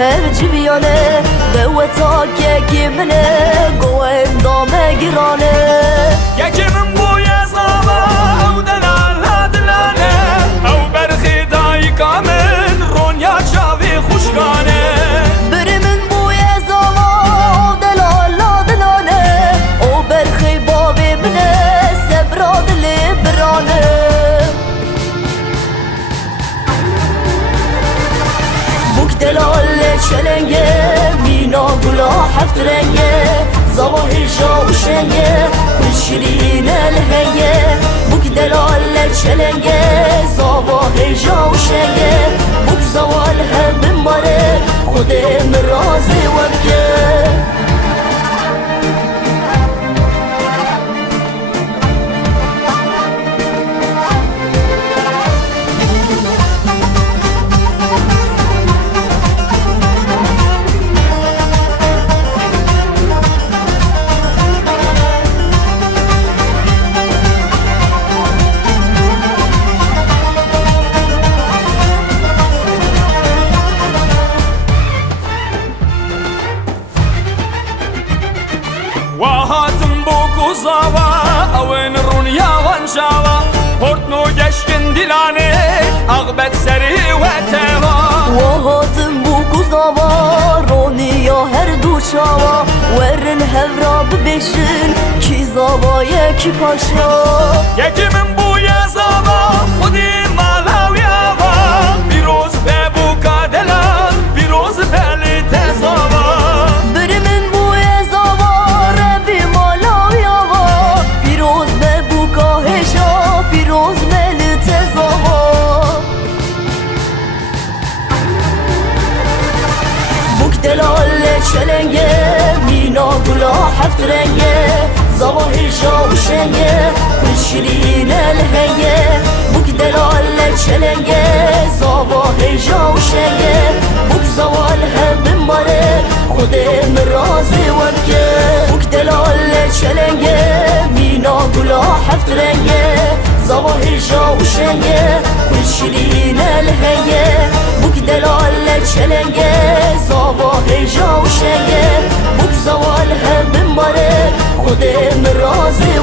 هر جبیانه به وطا که گمنه گوه دامه گرانه یکی من بوی زاوا او دلال دلانه او برخی دایی کامن رونیا چاوی خوشگانه بری من بوی زاوا دلال دلانه او برخی بابی منه سبرا دلی برانه دلال چلنگه مینا گلا هفت رنگه زوا هجا و شنگه کل شیرین الهنگه بوک دلال چلنگه زوا هجا و شنگه بوک زوال هم بماره خود مرازی وبگه وهاتم بوكو زاوا اوين رونيا وانشاوا هورتنو جشكن دلاني اغبت سري وتوا وهاتم بوكو زاوا رونيا هر دو شاوا ورن هورا ببشن کی زاوا یکی پاشا یکی من بوی زاوا خودی مالاوی آوا بیروز به بوکا دلال بیروز بلی تزاوا دلال چلنگه مینا گلا هفت رنگه زوا هجا و شنگه کل شیرین الهنگه بوک دلال چلنگه زوا هجا و شنگه بوک زوال هم بماره خود مرازی وبگه بوک دلال چلنگه مینا گلا هفت رنگه زوا هجا و شنگه کل شیرین الهنگه بوک دلال چلنگه زوا هجا و شنگه بوک زوال هم بماره خود مرازی